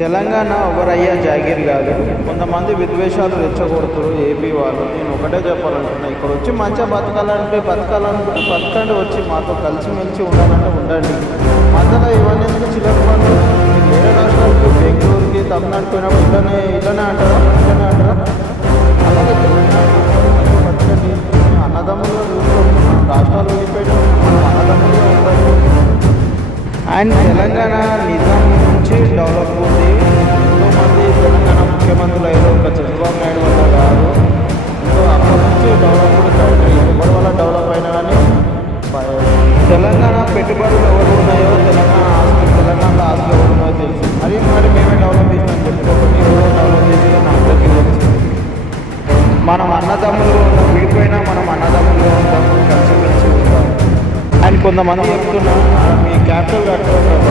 తెలంగాణ ఎవరయ్యా జాగీర్ కాదు. కొంతమంది విద్వేషాలు రెచ్చగొడుతురు ఏపీ వాళ్ళు. నేను ఒకటే చెప్పాలనుకున్నా, ఇక్కడ వచ్చి మంచిగా బతకాలంటే బతకండి, వచ్చి మాతో కలిసిమెలిసి ఉండాలంటే ఉండండి. మధ్యలో ఇవన్నీ చిల్లర పనులు వేరే రాష్ట్రాలకు, బెంగళూరుకి, తమిళనాడు పోయినప్పుడు ఇట్లనే అంటారా అలాగే తెలంగాణ బతకండి. అన్నదమ్ములు రాష్ట్రాలు వెళ్ళిపోయినా అన్నదమ్ములుగా ఉంటారు. అండ్ తెలంగాణ నిజాం నుంచి డెవలప్ ఉంది. ఎంతోమంది తెలంగాణ ముఖ్యమంత్రులు ఏదో ఒక చంద్రబాబు నాయుడు వల్ల కాదు, అప్పటి నుంచి డెవలప్డ్ కంట్రీ. ఎవరి వల్ల డెవలప్ అయినా కానీ తెలంగాణ పెట్టుబడులు ఎవరు ఉన్నాయో, తెలంగాణలో ఆస్తులు ఎవరు ఉన్నాయో తెలుసు. మరి మేమే డెవలప్ చేసినాం చెప్పుకోకుండా ఎవరో డెవలప్ చేసినా మా అందరికీ తెలుసు. మనం అన్నదమ్ములు విడిపోయినా మనం అన్నదమ్ములుగా ఉంటాము, కలిసిమెలిసి ఉంటాము. అండ్ కొంతమంది చెప్తున్నా మీ క్యాపిటల్ కట్టుకోవడం